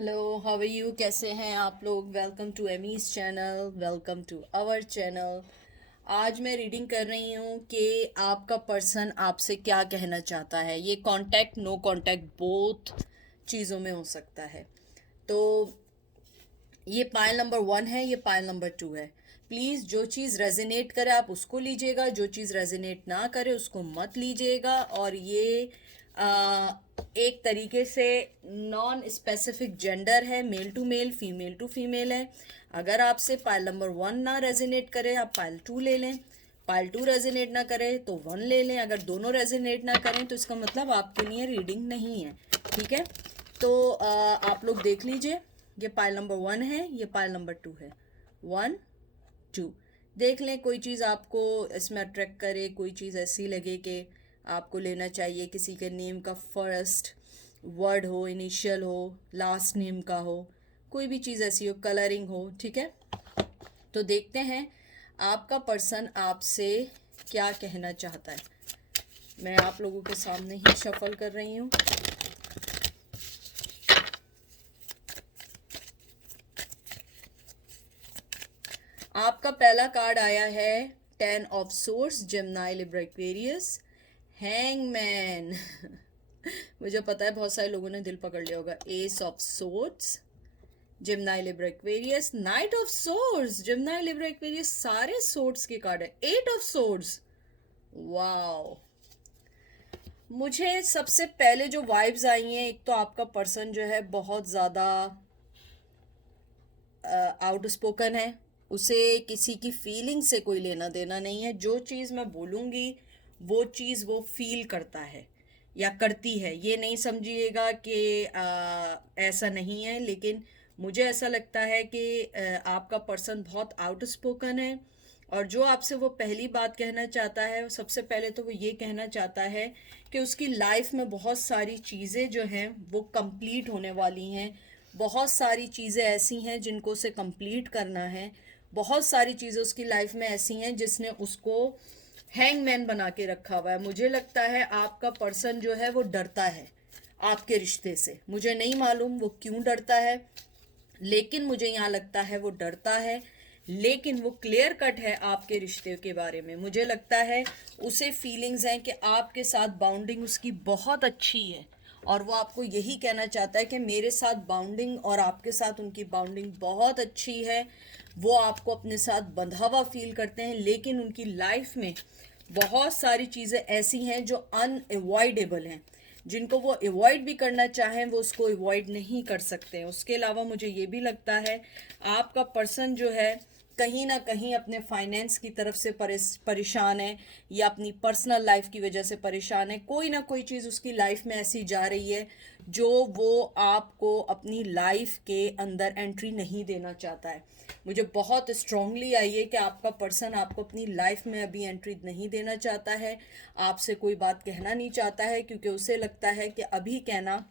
Hello, how are you? कैसे हैं आप लोग? Welcome to Amy's channel, welcome to our channel. आज मैं रीडिंग कर रही हूँ कि आपका पर्सन आपसे क्या कहना चाहता है। ये कांटेक्ट, नो कांटेक्ट, बोथ चीज़ों में हो सकता है। तो ये पाइल नंबर 1 है, ये पाइल नंबर 2 है। प्लीज़ जो चीज़ रेजोनेट करे आप उसको लीजिएगा, जो चीज़ रेजोनेट ना करे उसको मत लीजिएगा। और ये आ, एक तरीके से नॉन स्पेसिफिक जेंडर है, male to male, female to female है। अगर आपसे पाइल नंबर 1 ना रेजोनेट करे आप पाइल 2 ले लें, पाइल 2 रेजोनेट ना करे तो 1 ले लें। अगर दोनों रेजोनेट ना करें तो इसका मतलब आपके लिए रीडिंग नहीं है। ठीक है, तो आप लोग देख लीजिए। ये पाइल नंबर 1 है, ये पाइल नंबर 2 है। 1 2 देख लें, कोई चीज़ आपको इसमें अट्रैक्ट करे, कोई चीज़ ऐसी लगे कि आपको लेना चाहिए। किसी के नेम का फर्स्ट वर्ड हो, इनिशियल हो, लास्ट नेम का हो, कोई भी चीज़ ऐसी हो, कलरिंग हो। ठीक है, तो देखते हैं आपका पर्सन आपसे क्या कहना चाहता है। मैं आप लोगों के सामने ही शफल कर रही हूँ। आपका पहला कार्ड आया है 10 of source, Gemini, Libra, Aquarius, hangman. मुझे पता है बहुत सारे लोगों ने दिल पकड़ लिया होगा। S of source, Gemini, Libra, Aquarius, night of source, Gemini, Libra, Aquarius, सारे सोर्स के कार्ड है। 8 ऑफ सोर्स, वाओ। मुझे सबसे पहले जो वाइब्स आई हैं, एक तो आपका पर्सन जो है बहुत ज़्यादा आउटस्पोकन है। उसे किसी की फीलिंग से कोई लेना देना नहीं है। जो चीज़ मैं बोलूँगी वो चीज़ वो फील करता है या करती है। ये नहीं समझिएगा कि ऐसा नहीं है, लेकिन मुझे ऐसा लगता है कि आपका पर्सन बहुत आउटस्पोकन है। और जो आपसे वो पहली बात कहना चाहता है, सबसे पहले तो वो ये कहना चाहता है कि उसकी लाइफ में बहुत सारी चीज़ें जो हैं वो कंप्लीट होने वाली हैं। बहुत सारी चीज़ें ऐसी हैं जिनको उसे कंप्लीट करना है। बहुत सारी चीज़ें उसकी लाइफ में ऐसी हैं जिसने उसको हैंगमैन बना के रखा हुआ है। मुझे लगता है आपका पर्सन जो है वो डरता है आपके रिश्ते से। मुझे नहीं मालूम वो क्यों डरता है, लेकिन मुझे यहाँ लगता है वो डरता है। लेकिन वो क्लियर कट है आपके रिश्ते के बारे में। मुझे लगता है उसे फीलिंग्स हैं कि आपके साथ बाउंडिंग उसकी बहुत अच्छी है, और वो आपको यही कहना चाहता है कि मेरे साथ बाउंडिंग और आपके साथ उनकी बाउंडिंग बहुत अच्छी है। वो आपको अपने साथ बंधा हुआ फील करते हैं, लेकिन उनकी लाइफ में बहुत सारी चीज़ें ऐसी हैं जो अनअवॉइडेबल हैं। जिनको वो अवॉइड भी करना चाहें वो उसको अवॉइड नहीं कर सकते। उसके अलावा मुझे ये भी लगता है आपका पर्सन जो है कहीं ना कहीं अपने फाइनेंस की तरफ से परेशान है, या अपनी पर्सनल लाइफ की वजह से परेशान है। कोई ना कोई चीज़ उसकी लाइफ में ऐसी जा रही है जो वो आपको अपनी लाइफ के अंदर एंट्री नहीं देना चाहता है। मुझे बहुत स्ट्रांगली आई है कि आपका पर्सन आपको अपनी लाइफ में अभी एंट्री नहीं देना चाहता है। आपसे कोई बात कहना नहीं चाहता है क्योंकि उसे लगता है कि अभी कहना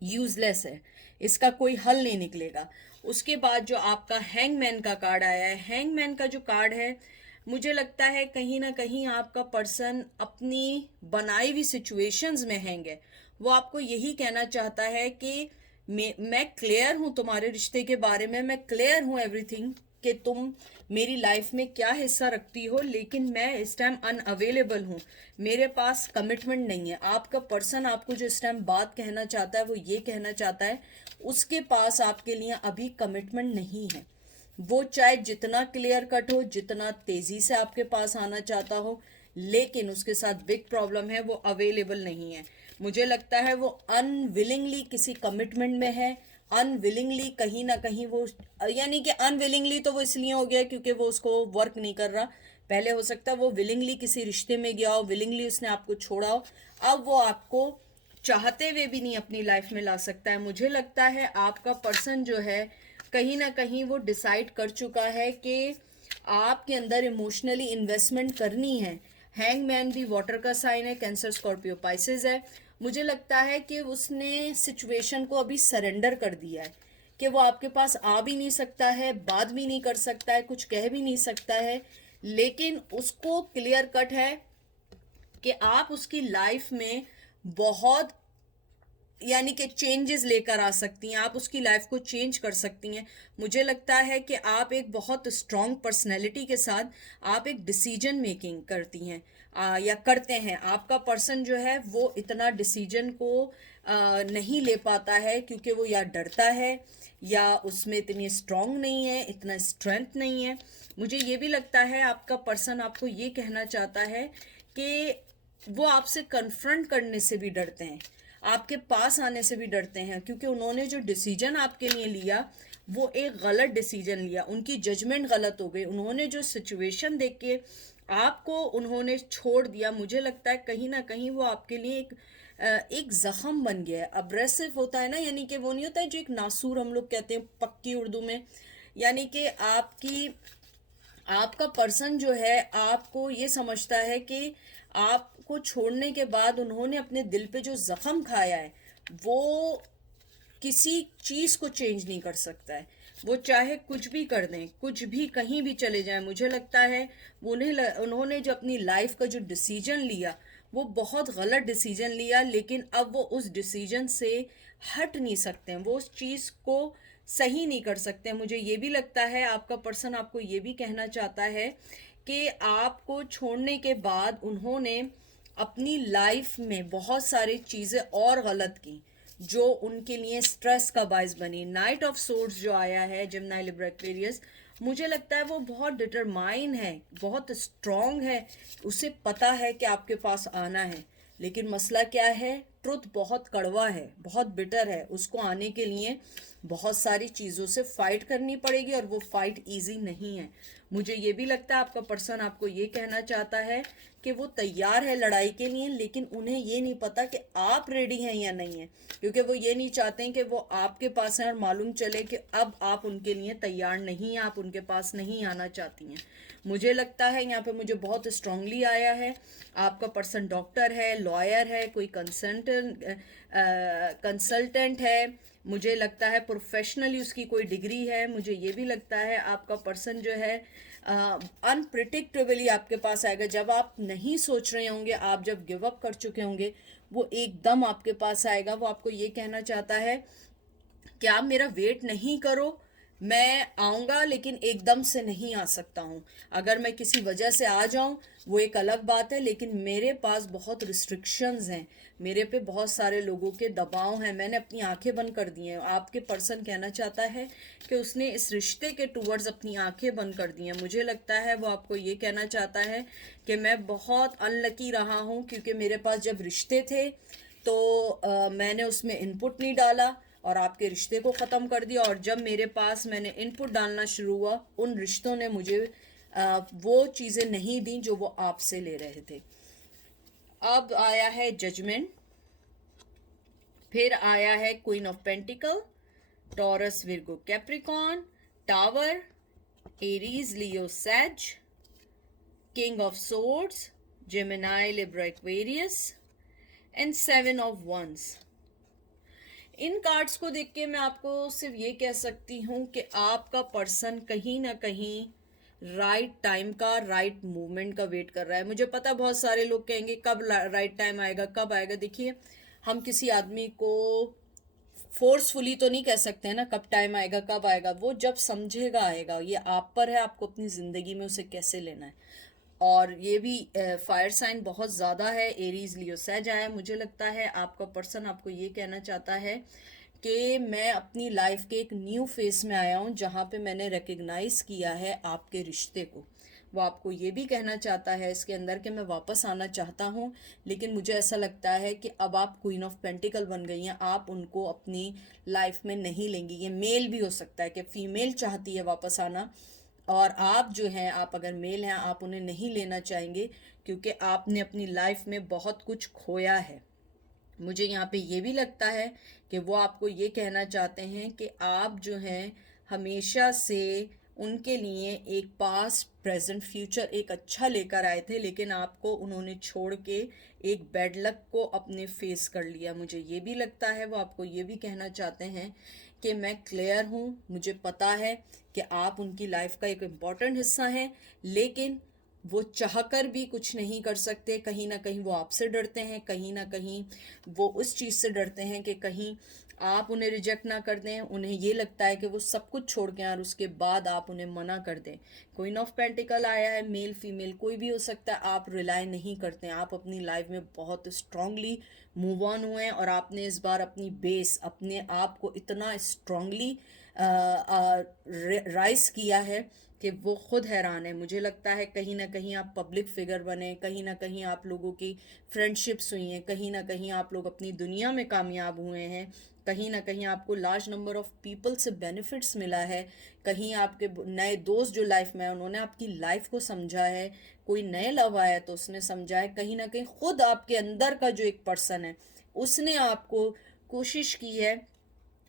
यूजलेस है, इसका कोई हल नहीं निकलेगा। उसके बाद जो आपका हैंगमैन का कार्ड आया है, हैंगमैन का जो कार्ड है, मुझे लगता है कहीं ना कहीं आपका पर्सन अपनी बनाई हुई सिचुएशंस में हैंग है। वो आपको यही कहना चाहता है कि मैं क्लियर हूँ तुम्हारे रिश्ते के बारे में, मैं क्लियर हूँ एवरीथिंग कि तुम मेरी लाइफ में क्या हिस्सा रखती हो, लेकिन मैं इस टाइम अनअवेलेबल हूँ, मेरे पास कमिटमेंट नहीं है। आपका पर्सन आपको जो इस टाइम बात कहना चाहता है वो ये कहना चाहता है उसके पास आपके लिए अभी कमिटमेंट नहीं है। वो चाहे जितना क्लियर कट हो, जितना तेजी से आपके पास आना चाहता हो, लेकिन उसके साथ बिग प्रॉब्लम है, वो अवेलेबल नहीं है। मुझे लगता है वो अनविलिंगली किसी कमिटमेंट में है। अनविलिंगली कहीं ना कहीं वो, यानी कि अनविलिंगली तो वो इसलिए हो गया क्योंकि वो उसको वर्क नहीं कर रहा। पहले हो सकता है वो विलिंगली किसी रिश्ते में गया हो, विलिंगली उसने आपको छोड़ा हो। अब वो आपको चाहते हुए भी नहीं अपनी लाइफ में ला सकता है। मुझे लगता है आपका पर्सन जो है कहीं ना कहीं वो डिसाइड कर चुका है कि आपके अंदर इमोशनली इन्वेस्टमेंट करनी है। हैंगमैन भी वाटर का साइन है, कैंसर, स्कॉर्पियो, पाइसेस है। मुझे लगता है कि उसने सिचुएशन को अभी सरेंडर कर दिया है कि वो आपके पास आ भी नहीं सकता है, बात भी नहीं कर सकता है, कुछ कह भी नहीं सकता है। लेकिन उसको क्लियर कट है कि आप उसकी लाइफ में बहुत यानी कि चेंजेस लेकर आ सकती हैं, आप उसकी लाइफ को चेंज कर सकती हैं। मुझे लगता है कि आप एक बहुत स्ट्रॉन्ग पर्सनैलिटी के साथ आप एक डिसीजन मेकिंग करती हैं, या करते हैं। आपका पर्सन जो है वो इतना डिसीजन को नहीं ले पाता है, क्योंकि वो या डरता है या उसमें इतनी स्ट्रॉन्ग नहीं है, इतना स्ट्रेंथ नहीं है। मुझे ये भी लगता है आपका पर्सन आपको ये कहना चाहता है कि वो आपसे कन्फ्रंट करने से भी डरते हैं, आपके पास आने से भी डरते हैं, क्योंकि उन्होंने जो डिसीजन आपके लिए लिया वो एक गलत डिसीजन लिया, उनकी जजमेंट गलत हो गई, उन्होंने जो सिचुएशन देख के आपको उन्होंने छोड़ दिया। मुझे लगता है कहीं ना कहीं वो आपके लिए एक जख्म बन गया है। अब्रेसिव होता है ना, यानी कि वो नहीं होता है जो एक नासूर हम लोग कहते हैं पक्की उर्दू में, यानी कि आपका पर्सन जो है आपको ये समझता है कि आपको छोड़ने के बाद उन्होंने अपने दिल पे जो जख्म खाया है वो किसी चीज को चेंज नहीं कर सकता है। वो चाहे कुछ भी कर दें, कुछ भी कहीं भी चले जाएं, मुझे लगता है उन्होंने जो अपनी लाइफ का जो डिसीजन लिया वो बहुत गलत डिसीजन लिया, लेकिन अब वो उस डिसीजन से हट नहीं सकते हैं, वो उस चीज को सही नहीं कर सकते हैं। मुझे ये भी लगता है आपका पर्सन आपको ये भी कहना चाहता है कि आपको छोड़ने के बाद उन्होंने अपनी लाइफ में बहुत सारी चीज़ें और गलत की जो उनके लिए स्ट्रेस का बायस बनी। नाइट ऑफ सोर्ड्स जो आया है जेमिनी लिब्रा एक्वेरियस, मुझे लगता है वो बहुत डिटरमाइन है, बहुत स्ट्रॉन्ग है, उसे पता है कि आपके पास आना है, लेकिन मसला क्या है, ट्रुथ बहुत कड़वा है, बहुत बिटर है, उसको आने के लिए बहुत सारी चीज़ों से फाइट करनी पड़ेगी और वो फाइट इजी नहीं है। मुझे ये भी लगता है आपका पर्सन आपको ये कहना चाहता है कि वो तैयार है लड़ाई के लिए, लेकिन उन्हें ये नहीं पता कि आप रेडी हैं या नहीं है, क्योंकि वो ये नहीं चाहते हैं कि वो आपके पास हैं और मालूम चले कि अब आप उनके लिए तैयार नहीं हैं, आप उनके पास नहीं आना चाहती हैं। मुझे लगता है यहाँ पे मुझे बहुत स्ट्रांगली आया है आपका पर्सन डॉक्टर है, लॉयर है, कोई कंसल्टेंट है, मुझे लगता है प्रोफेशनली उसकी कोई डिग्री है। मुझे ये भी लगता है आपका पर्सन जो है अनप्रिडिक्टेबली आपके पास आएगा, जब आप नहीं सोच रहे होंगे, आप जब गिव अप कर चुके होंगे, वो एकदम आपके पास आएगा। वो आपको ये कहना चाहता है कि आप मेरा वेट नहीं करो, मैं आऊँगा लेकिन एकदम से नहीं आ सकता हूँ। अगर मैं किसी वजह से आ जाऊँ वो एक अलग बात है, लेकिन मेरे पास बहुत रिस्ट्रिक्शंस हैं, मेरे पे बहुत सारे लोगों के दबाव हैं, मैंने अपनी आंखें बंद कर दी हैं। आपके पर्सन कहना चाहता है कि उसने इस रिश्ते के टूवर्ड्स अपनी आंखें बंद कर दी हैं। मुझे लगता है वो आपको ये कहना चाहता है कि मैं बहुत अनलकी रहा हूँ, क्योंकि मेरे पास जब रिश्ते थे तो मैंने उसमें इनपुट नहीं डाला और आपके रिश्ते को ख़त्म कर दिया, और जब मेरे पास मैंने इनपुट डालना शुरू हुआ उन रिश्तों ने मुझे वो चीज़ें नहीं दी जो वो आपसे ले रहे थे। अब आया है जजमेंट, फिर आया है queen of pentacle, Taurus Virgo Capricorn, tower, Aries Leo Sag, king of swords, Gemini Libra Aquarius and seven of wands. इन कार्ड्स को देख के मैं आपको सिर्फ ये कह सकती हूँ कि आपका पर्सन कहीं ना कहीं राइट टाइम का, राइट मूवमेंट का वेट कर रहा है। मुझे पता बहुत सारे लोग कहेंगे कब राइट टाइम आएगा, कब आएगा। देखिए, हम किसी आदमी को फोर्सफुली तो नहीं कह सकते हैं ना कब टाइम आएगा, कब आएगा, वो जब समझेगा आएगा। ये आप पर है, आपको अपनी ज़िंदगी में उसे कैसे लेना है। और ये भी फायर साइन बहुत ज़्यादा है, एरीज लियो सैज आया। मुझे लगता है आपका पर्सन आपको ये कहना चाहता है कि मैं अपनी लाइफ के एक न्यू फेस में आया हूँ जहाँ पे मैंने रिकग्नाइज किया है आपके रिश्ते को। वो आपको ये भी कहना चाहता है इसके अंदर कि मैं वापस आना चाहता हूँ, लेकिन मुझे ऐसा लगता है कि अब आप क्वीन ऑफ पेंटिकल बन गई हैं, आप उनको अपनी लाइफ में नहीं लेंगी। ये मेल भी हो सकता है कि फीमेल चाहती है वापस आना, और आप जो हैं, आप अगर मेल हैं, आप उन्हें नहीं लेना चाहेंगे क्योंकि आपने अपनी लाइफ में बहुत कुछ खोया है। मुझे यहाँ पे ये भी लगता है कि वो आपको ये कहना चाहते हैं कि आप जो हैं हमेशा से उनके लिए एक पास्ट प्रेजेंट फ्यूचर एक अच्छा लेकर आए थे, लेकिन आपको उन्होंने छोड़ के एक बैड लक को अपने फेस कर लिया। मुझे ये भी लगता है वो आपको ये भी कहना चाहते हैं कि मैं क्लियर हूँ, मुझे पता है कि आप उनकी लाइफ का एक इम्पॉर्टेंट हिस्सा हैं, लेकिन वो चाहकर भी कुछ नहीं कर सकते। कहीं ना कहीं वो आपसे डरते हैं, कहीं ना कहीं वो उस चीज़ से डरते हैं कि कहीं आप उन्हें रिजेक्ट ना कर दें। उन्हें ये लगता है कि वो सब कुछ छोड़ के और उसके बाद आप उन्हें मना कर दें। क्वीन ऑफ पेंटिकल आया है, मेल फीमेल कोई भी हो सकता है। आप रिलाई नहीं करते हैं, आप अपनी लाइफ में बहुत स्ट्रांगली मूव ऑन हुए हैं और आपने इस बार अपनी बेस, अपने आप को इतना स्ट्रांगली राइज किया है कि वो खुद हैरान है। मुझे लगता है कहीं ना कहीं आप पब्लिक फिगर बने, कहीं ना कहीं आप लोगों की फ्रेंडशिप्स हुई हैं, कहीं ना कहीं आप लोग अपनी दुनिया में कामयाब हुए हैं, कहीं ना कहीं आपको लार्ज नंबर ऑफ पीपल से बेनिफिट्स मिला है, कहीं आपके नए दोस्त जो लाइफ में हैं उन्होंने आपकी लाइफ को समझा है, कोई नए लव आया तो उसने समझा है, कहीं ना कहीं खुद आपके अंदर का जो एक पर्सन है उसने आपको कोशिश की है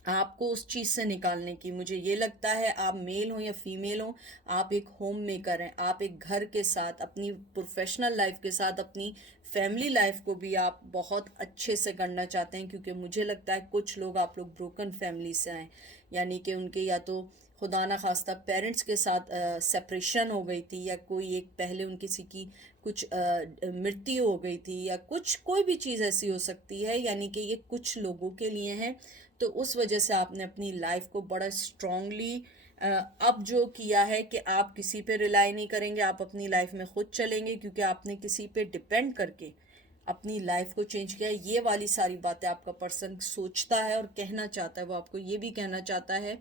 आपको उस चीज़ से निकालने की। मुझे ये लगता है आप मेल हो या फीमेल हो, आप एक होम मेकर हैं। आप एक घर के साथ अपनी प्रोफेशनल लाइफ के साथ अपनी फैमिली लाइफ को भी आप बहुत अच्छे से करना चाहते हैं, क्योंकि मुझे लगता है कुछ लोग आप लोग ब्रोकन फैमिली से आए, यानी कि उनके या तो खुदा ना खास्ता पेरेंट्स के साथ सेपरेशन हो गई थी, या कोई एक पहले उन किसी की कुछ मृत्यु हो गई थी, या कुछ कोई भी चीज़ ऐसी हो सकती है, यानी कि ये कुछ लोगों के लिए हैं। तो उस वजह से आपने अपनी लाइफ को बड़ा स्ट्रांगली अब जो किया है कि आप किसी पे रिलाई नहीं करेंगे, आप अपनी लाइफ में खुद चलेंगे, क्योंकि आपने किसी पे डिपेंड करके अपनी लाइफ को चेंज किया। ये वाली सारी बातें आपका पर्सन सोचता है और कहना चाहता है। वो आपको ये भी कहना चाहता है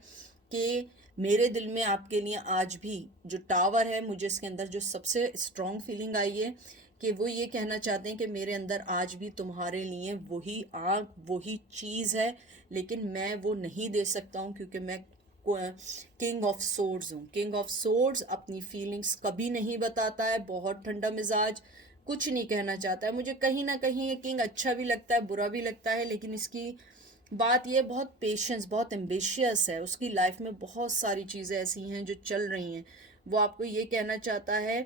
कि मेरे दिल में आपके लिए आज भी जो टावर है, मुझे इसके अंदर जो सबसे स्ट्रांग फीलिंग आई है कि वो ये कहना चाहते हैं कि मेरे अंदर आज भी तुम्हारे लिए वही आग वही चीज़ है, लेकिन मैं वो नहीं दे सकता हूँ, क्योंकि मैं किंग ऑफ सोर्ड्स हूँ। किंग ऑफ सोर्ड्स अपनी फीलिंग्स कभी नहीं बताता है, बहुत ठंडा मिजाज, कुछ नहीं कहना चाहता है। मुझे कहीं ना कहीं ये किंग अच्छा भी लगता है, बुरा भी लगता है, लेकिन इसकी बात ये बहुत पेशेंस, बहुत एम्बिशियस है। उसकी लाइफ में बहुत सारी चीज़ें ऐसी हैं जो चल रही हैं। वो आपको ये कहना चाहता है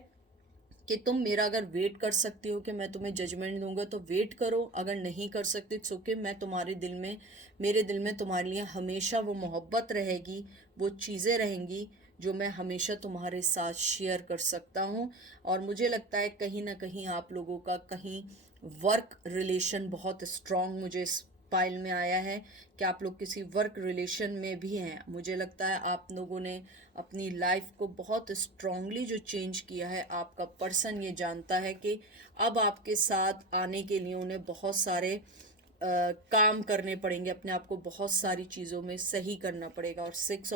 कि तुम मेरा अगर वेट कर सकती हो कि मैं तुम्हें जजमेंट दूंगा तो वेट करो, अगर नहीं कर सकते इट्स ओके। मैं तुम्हारे दिल में, मेरे दिल में तुम्हारे लिए हमेशा वो मोहब्बत रहेगी, वो चीज़ें रहेंगी जो मैं हमेशा तुम्हारे साथ शेयर कर सकता हूँ। और मुझे लगता है कहीं ना कहीं आप लोगों का कहीं वर्क रिलेशन बहुत स्ट्रांग मुझे इस पाइल में आया है कि आप लोग किसी वर्क रिलेशन में भी हैं। मुझे लगता है आप लोगों ने अपनी लाइफ को बहुत स्ट्रांगली जो चेंज किया है, आपका पर्सन ये जानता है कि अब आपके साथ आने के लिए उन्हें बहुत सारे काम करने पड़ेंगे, अपने आप को बहुत सारी चीज़ों में सही करना पड़ेगा। और 7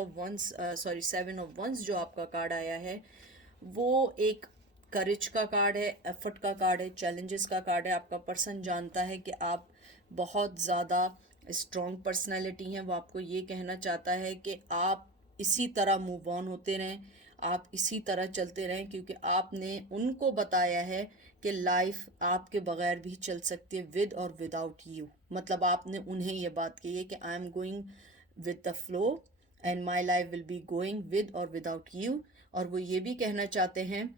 ऑफ वंस जो आपका कार्ड आया है वो एक करेज का कार्ड है, एफर्ट का कार्ड है, चैलेंजेस का कार्ड है। आपका पर्सन जानता है कि आप बहुत ज़्यादा स्ट्रॉन्ग पर्सनैलिटी हैं। वो आपको ये कहना चाहता है कि आप इसी तरह मूव ऑन होते रहें, आप इसी तरह चलते रहें, क्योंकि आपने उनको बताया है कि लाइफ आपके बगैर भी चल सकती है, विद और विदाउट यू। मतलब आपने उन्हें ये बात कही है कि I am going with the flow and my life will be going with और विदाउट यू। और वो ये भी कहना चाहते हैं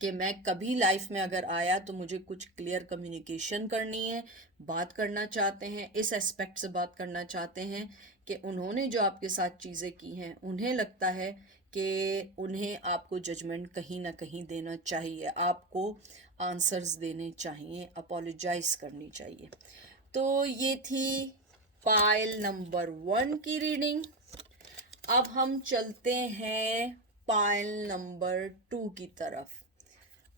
कि मैं कभी लाइफ में अगर आया तो मुझे कुछ क्लियर कम्युनिकेशन करनी है, बात करना चाहते हैं, इस एस्पेक्ट से बात करना चाहते हैं कि उन्होंने जो आपके साथ चीज़ें की हैं उन्हें लगता है कि उन्हें आपको जजमेंट कहीं ना कहीं देना चाहिए, आपको आंसर्स देने चाहिए, अपोलोजाइज करनी चाहिए। तो ये थी पाइल नंबर 1 की रीडिंग। अब हम चलते हैं पाइल नंबर 2 की तरफ।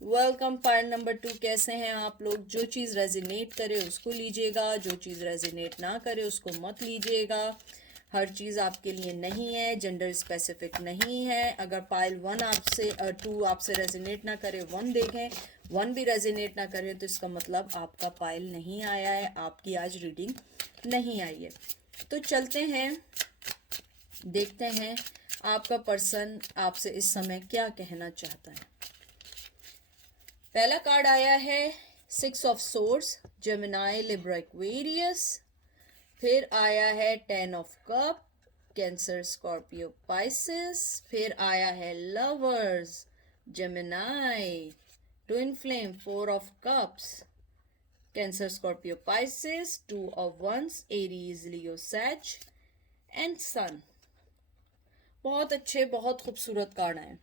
Welcome pile number 2। कैसे हैं आप लोग? जो चीज़ रेजिनेट करे उसको लीजिएगा, जो चीज़ रेजिनेट ना करे उसको मत लीजिएगा। हर चीज़ आपके लिए नहीं है, जेंडर स्पेसिफिक नहीं है। अगर पाइल 1 आपसे 2 आपसे रेजिनेट ना करे, 1 देखें, 1 भी रेजिनेट ना करे तो इसका मतलब आपका पाइल नहीं आया है, आपकी आज रीडिंग नहीं आई है। तो चलते हैं, देखते हैं आपका पर्सन आपसे इस समय क्या कहना चाहता है। पहला कार्ड आया है 6 of swords, Gemini, Libra, Aquarius. फिर आया है 10 of cup, Cancer, Scorpio, Pisces. फिर आया है lovers, Gemini, twin flame, 4 of cups, Cancer, Scorpio, Pisces. 2 of wands, Aries, Leo, Sag and सन। बहुत अच्छे, बहुत खूबसूरत कार्ड हैं।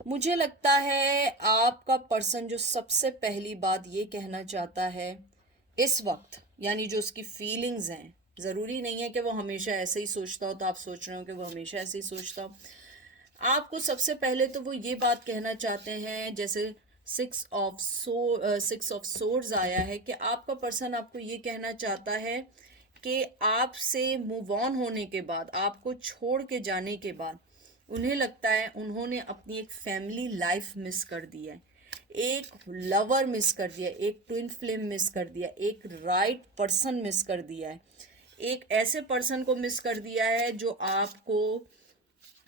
मुझे लगता है आपका पर्सन जो सबसे पहली बात ये कहना चाहता है इस वक्त, यानी जो उसकी फीलिंग्स हैं, ज़रूरी नहीं है कि वो हमेशा ऐसे ही सोचता हो, तो आप सोच रहे हो कि वो हमेशा ऐसे ही सोचता हो। आपको सबसे पहले तो वो ये बात कहना चाहते हैं, जैसे सिक्स ऑफ सोर्ड्स आया है, कि आपका पर्सन आपको ये कहना चाहता है कि आपसे मूव ऑन होने के बाद, आपको छोड़ के जाने के बाद, उन्हें लगता है उन्होंने अपनी एक फैमिली लाइफ मिस कर दी है, एक लवर मिस कर दिया, एक ट्विन फ्लेम मिस कर दिया, एक राइट पर्सन मिस कर दिया है, एक ऐसे पर्सन को मिस कर दिया है जो आपको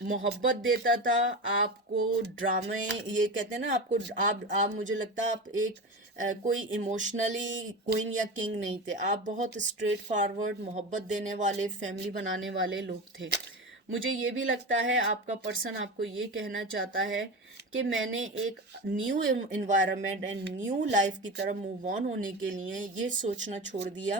मोहब्बत देता था, आपको ड्रामे, ये कहते हैं ना, आपको आप मुझे लगता है आप एक कोई इमोशनली क्वीन या किंग नहीं थे, आप बहुत स्ट्रेट फॉरवर्ड, मोहब्बत देने वाले, फैमिली बनाने वाले लोग थे। मुझे ये भी लगता है आपका पर्सन आपको ये कहना चाहता है कि मैंने एक new environment and new life की तरफ मूव ऑन होने के लिए ये सोचना छोड़ दिया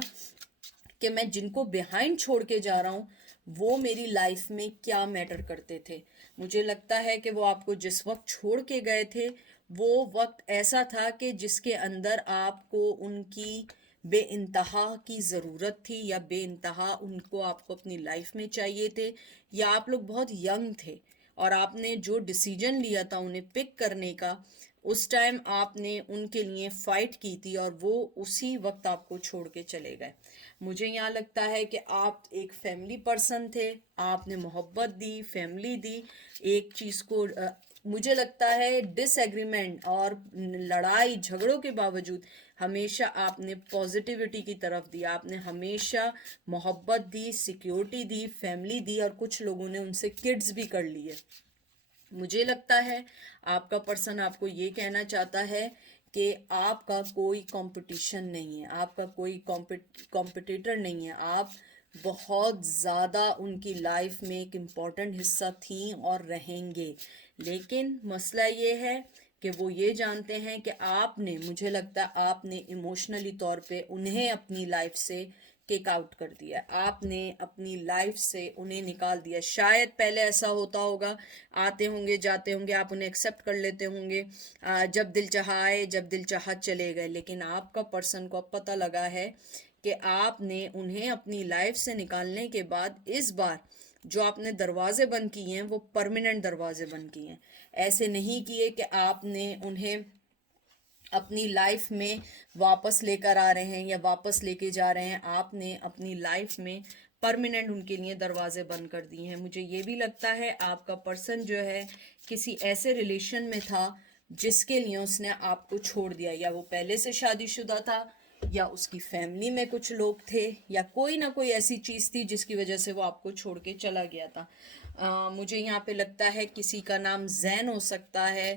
कि मैं जिनको बिहाइंड छोड़ के जा रहा हूँ वो मेरी लाइफ में क्या मैटर करते थे। मुझे लगता है कि वो आपको जिस वक्त छोड़ के गए थे वो वक्त ऐसा था कि जिसके अंदर आपको उनकी बेइंतहा की ज़रूरत थी, या बेइंतहा उनको आपको अपनी लाइफ में चाहिए थे, या आप लोग बहुत यंग थे और आपने जो डिसीजन लिया था उन्हें पिक करने का, उस टाइम आपने उनके लिए फाइट की थी और वो उसी वक्त आपको छोड़ के चले गए। मुझे यहाँ लगता है कि आप एक फैमिली पर्सन थे, आपने मोहब्बत दी, फैमिली दी, एक चीज़ को मुझे लगता है डिसएग्रीमेंट और लड़ाई झगड़ों के बावजूद हमेशा आपने पॉजिटिविटी की तरफ दिया, आपने हमेशा मोहब्बत दी, सिक्योरिटी दी, फैमिली दी, और कुछ लोगों ने उनसे किड्स भी कर लिए। मुझे लगता है आपका पर्सन आपको ये कहना चाहता है कि आपका कोई कंपटीशन नहीं है, आपका कोई कॉम्पिटिटर नहीं है, आप बहुत ज़्यादा उनकी लाइफ में एक इम्पॉर्टेंट हिस्सा थी और रहेंगे। लेकिन मसला ये है कि वो ये जानते हैं कि आपने, मुझे लगता है आपने इमोशनली तौर पे उन्हें अपनी लाइफ से किक आउट कर दिया, आपने अपनी लाइफ से उन्हें निकाल दिया। शायद पहले ऐसा होता होगा, आते होंगे जाते होंगे, आप उन्हें एक्सेप्ट कर लेते होंगे, जब दिल चाहा आए, जब दिल चाहा चले गए। लेकिन आपका पर्सन को अब पता लगा है कि आपने उन्हें अपनी लाइफ से निकालने के बाद इस बार जो आपने दरवाजे बंद किए हैं वो परमानेंट दरवाजे बंद किए हैं। ऐसे नहीं किए कि आपने उन्हें अपनी लाइफ में वापस लेकर आ रहे हैं या वापस लेके जा रहे हैं, आपने अपनी लाइफ में परमानेंट उनके लिए दरवाजे बंद कर दिए हैं। मुझे ये भी लगता है आपका पर्सन जो है किसी ऐसे रिलेशन में था जिसके लिए उसने आपको छोड़ दिया, या वो पहले से शादीशुदा था, या उसकी फैमिली में कुछ लोग थे, या कोई ना कोई ऐसी चीज़ थी जिसकी वजह से वो आपको छोड़ के चला गया था। मुझे यहाँ पे लगता है किसी का नाम जैन हो सकता है,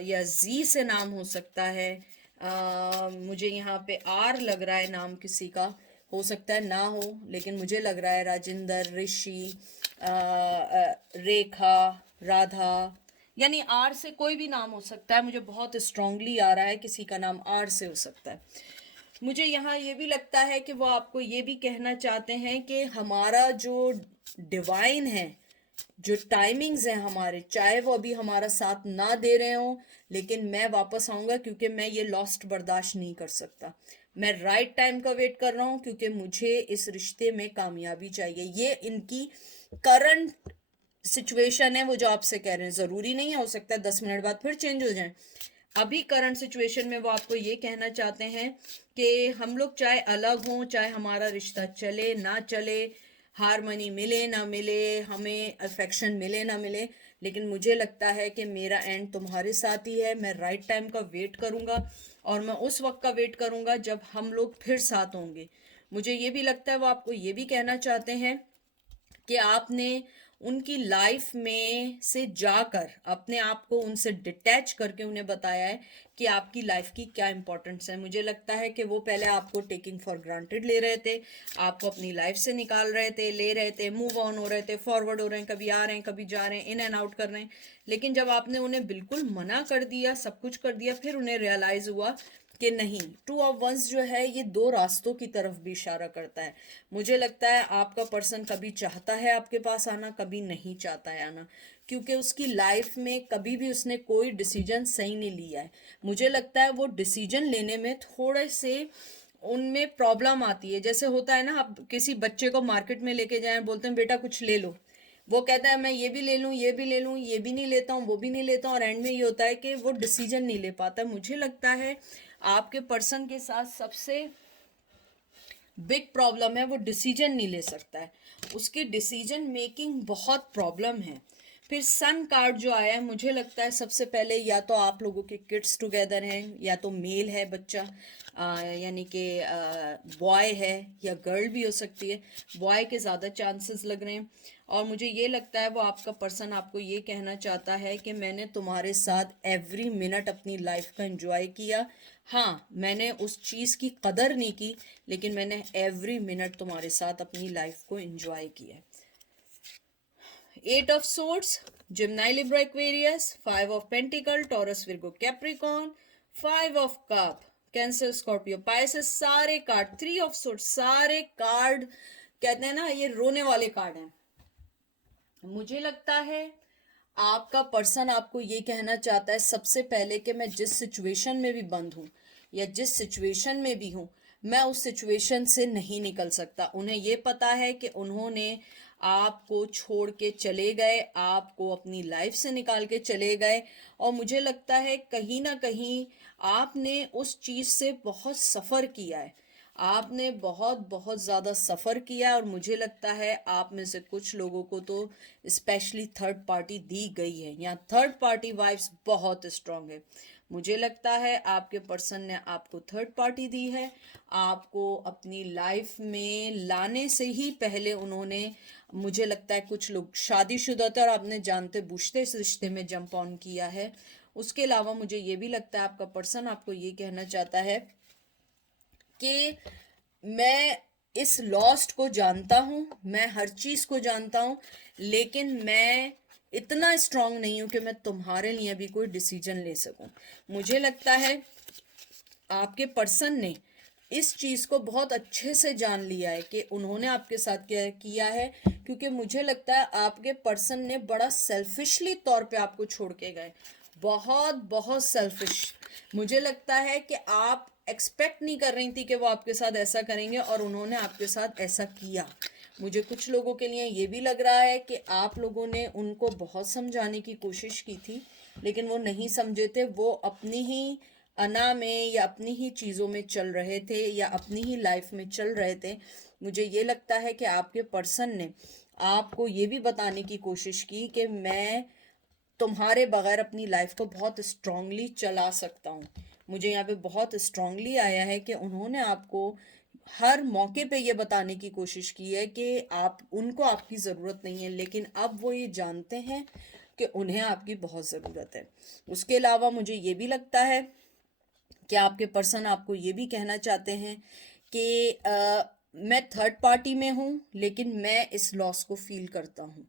या जी से नाम हो सकता है, मुझे यहाँ पे आर लग रहा है नाम किसी का, हो सकता है ना हो, लेकिन मुझे लग रहा है राजिंदर, ऋषि, रेखा, राधा, यानी आर से कोई भी नाम हो सकता है। मुझे बहुत स्ट्रांगली आ रहा है किसी का नाम आर से हो सकता है। मुझे यहाँ ये भी लगता है कि वो आपको ये भी कहना चाहते हैं कि हमारा जो डिवाइन है, जो टाइमिंग्स हैं हमारे, चाहे वो अभी हमारा साथ ना दे रहे हो, लेकिन मैं वापस आऊँगा क्योंकि मैं ये लॉस्ट बर्दाश्त नहीं कर सकता। मैं राइट टाइम का वेट कर रहा हूँ क्योंकि मुझे इस रिश्ते में कामयाबी चाहिए। ये इनकी करंट सिचुएशन है, वो जो आपसे कह रहे हैं। ज़रूरी नहीं है, हो सकता है 10 मिनट बाद फिर चेंज हो जाए। अभी करंट सिचुएशन में वो आपको ये कहना चाहते हैं कि हम लोग चाहे अलग हों, चाहे हमारा रिश्ता चले ना चले, हारमनी मिले ना मिले, हमें अफेक्शन मिले ना मिले, लेकिन मुझे लगता है कि मेरा एंड तुम्हारे साथ ही है। मैं राइट टाइम का वेट करूँगा और मैं उस वक्त का वेट करूँगा जब हम लोग फिर साथ होंगे। मुझे ये भी लगता है वो आपको ये भी कहना चाहते हैं कि आपने उनकी लाइफ में से जाकर अपने आप को उनसे डिटैच करके उन्हें बताया है कि आपकी लाइफ की क्या इंपॉर्टेंस है। मुझे लगता है कि वो पहले आपको टेकिंग फॉर ग्रांटेड ले रहे थे, आपको अपनी लाइफ से निकाल रहे थे, ले रहे थे, मूव ऑन हो रहे थे, फॉरवर्ड हो रहे हैं, कभी आ रहे हैं, कभी जा रहे हैं, इन एंड आउट कर रहे हैं। लेकिन जब आपने उन्हें बिल्कुल मना कर दिया, सब कुछ कर दिया, फिर उन्हें रियलाइज़ हुआ कि नहीं, टू ऑफ वंस जो है ये दो रास्तों की तरफ भी इशारा करता है। मुझे लगता है आपका पर्सन कभी चाहता है आपके पास आना, कभी नहीं चाहता है आना, क्योंकि उसकी लाइफ में कभी भी उसने कोई डिसीजन सही नहीं लिया है। मुझे लगता है वो डिसीजन लेने में थोड़े से उनमें प्रॉब्लम आती है। जैसे होता है ना, आप किसी बच्चे को मार्केट में लेके जाएं, बोलते हैं बेटा कुछ ले लो, वो कहता है मैं ये भी ले लूं, ये भी ले लूं, ये भी नहीं लेता हूँ, वो भी नहीं लेता हूँ, और एंड में ये होता है कि वो डिसीजन नहीं ले पाता। मुझे लगता है आपके पर्सन के साथ सबसे बिग प्रॉब्लम है वो डिसीजन नहीं ले सकता है, उसकी डिसीजन मेकिंग बहुत प्रॉब्लम है। फिर सन कार्ड जो आया है, मुझे लगता है सबसे पहले या तो आप लोगों के किड्स टुगेदर हैं, या तो मेल है बच्चा, यानी कि बॉय है, या गर्ल भी हो सकती है। बॉय के ज़्यादा चांसेस लग रहे हैं, और मुझे ये लगता है वो आपका पर्सन आपको ये कहना चाहता है कि मैंने तुम्हारे साथ एवरी मिनट अपनी लाइफ का एंजॉय किया। हाँ, मैंने उस चीज़ की कदर नहीं की, लेकिन मैंने एवरी मिनट तुम्हारे साथ अपनी लाइफ को एंजॉय किया। Eight of swords, Gemini Libra Aquarius, five of pentacle Taurus Virgo Capricorn, five of cup Cancer Scorpio Pisces, सारे कार्ड, थ्री ऑफ सोर्ड्स, सारे कार्ड कहते हैं ना ये रोने वाले कार्ड हैं। मुझे लगता है आपका पर्सन आपको ये कहना चाहता है सबसे पहले कि मैं जिस सिचुएशन में भी बंद हूँ, या जिस सिचुएशन में भी हूँ, मैं उस सिचुएशन से नहीं निकल सकता। उन्हें ये पता है कि उन्होंने आपको छोड़ के चले गए, आपको अपनी लाइफ से निकाल के चले गए, और मुझे लगता है कहीं ना कहीं आपने उस चीज़ से बहुत सफ़र किया है, आपने बहुत बहुत ज़्यादा सफ़र किया, और मुझे लगता है आप में से कुछ लोगों को तो स्पेशली थर्ड पार्टी दी गई है, यहाँ थर्ड पार्टी वाइब्स बहुत स्ट्रांग है। मुझे लगता है आपके पर्सन ने आपको थर्ड पार्टी दी है, आपको अपनी लाइफ में लाने से ही पहले उन्होंने, मुझे लगता है कुछ लोग शादीशुदा थे और आपने जानते बूझते इस रिश्ते में जंप ऑन किया है। उसके अलावा मुझे ये भी लगता है आपका पर्सन आपको ये कहना चाहता है कि मैं इस लॉस्ट को जानता हूँ, मैं हर चीज़ को जानता हूँ, लेकिन मैं इतना स्ट्रांग नहीं हूँ कि मैं तुम्हारे लिए भी कोई डिसीजन ले सकूँ। मुझे लगता है आपके पर्सन ने इस चीज़ को बहुत अच्छे से जान लिया है कि उन्होंने आपके साथ क्या किया है, क्योंकि मुझे लगता है आपके पर्सन ने बड़ा सेल्फिशली तौर पे आपको छोड़ के गए, बहुत बहुत सेल्फिश। मुझे लगता है कि आप एक्सपेक्ट नहीं कर रही थी कि वो आपके साथ ऐसा करेंगे, और उन्होंने आपके साथ ऐसा किया। मुझे कुछ लोगों के लिए ये भी लग रहा है कि आप लोगों ने उनको बहुत समझाने की कोशिश की थी, लेकिन वो नहीं समझे थे, वो अपनी ही अना में या अपनी ही चीज़ों में चल रहे थे, या अपनी ही लाइफ में चल रहे थे। मुझे ये लगता है कि आपके पर्सन ने आपको ये भी बताने की कोशिश की कि मैं तुम्हारे बगैर अपनी लाइफ को बहुत स्ट्रांगली चला सकता हूँ। मुझे यहाँ पे बहुत स्ट्रांगली आया है कि उन्होंने आपको हर मौके पे ये बताने की कोशिश की है कि आप उनको आपकी ज़रूरत नहीं है, लेकिन अब वो ये जानते हैं कि उन्हें आपकी बहुत ज़रूरत है। उसके अलावा मुझे ये भी लगता है कि आपके पर्सन आपको ये भी कहना चाहते हैं कि मैं थर्ड पार्टी में हूँ, लेकिन मैं इस लॉस को फील करता हूँ।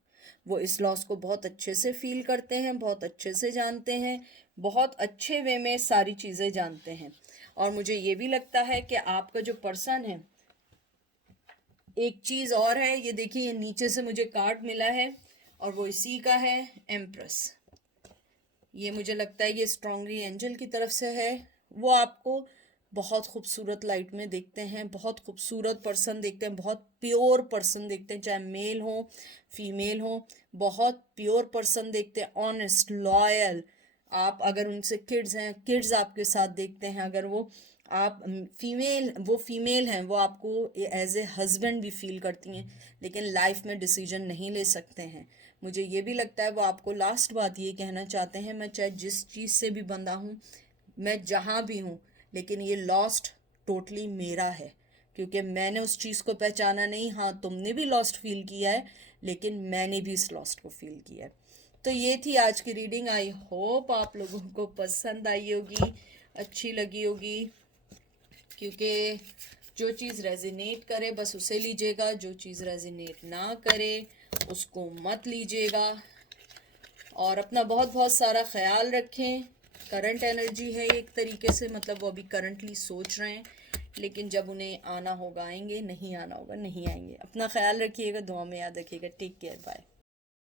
वो इस लॉस को बहुत अच्छे से फील करते हैं, बहुत अच्छे से जानते हैं, बहुत अच्छे वे में सारी चीज़ें जानते हैं। और मुझे ये भी लगता है कि आपका जो पर्सन है, एक चीज़ और है, ये देखिए, ये नीचे से मुझे कार्ड मिला है और वो इसी का है, एम्प्रेस। ये मुझे लगता है ये स्ट्रांगली एंजल की तरफ से है। वो आपको बहुत खूबसूरत लाइट में देखते हैं, बहुत खूबसूरत पर्सन देखते हैं, बहुत प्योर पर्सन देखते हैं, चाहे मेल हो फीमेल हो, बहुत प्योर पर्सन देखते हैं, ऑनेस्ट, लॉयल। आप अगर उनसे किड्स हैं, किड्स आपके साथ देखते हैं, अगर वो आप फीमेल हैं, वो आपको एज ए हस्बैंड भी फील करती हैं, लेकिन लाइफ में डिसीजन नहीं ले सकते हैं। मुझे ये भी लगता है वो आपको लास्ट बात ये कहना चाहते हैं, मैं चाहे जिस चीज़ से भी बंधा हूँ, मैं जहाँ भी हूँ, लेकिन ये लॉस्ट टोटली मेरा है, क्योंकि मैंने उस चीज़ को पहचाना नहीं। हाँ, तुमने भी लॉस्ट फील किया है, लेकिन मैंने भी इस लॉस्ट को फील किया है। तो ये थी आज की रीडिंग। आई होप आप लोगों को पसंद आई होगी, अच्छी लगी होगी, क्योंकि जो चीज़ रेजिनेट करे बस उसे लीजिएगा, जो चीज़ रेजिनेट ना करे उसको मत लीजिएगा। और अपना बहुत बहुत सारा ख्याल रखें। करंट एनर्जी है एक तरीके से, मतलब वो अभी करंटली सोच रहे हैं, लेकिन जब उन्हें आना होगा आएंगे, नहीं आना होगा नहीं आएंगे। अपना ख्याल रखिएगा, दुआ में याद रखिएगा। Take care, bye.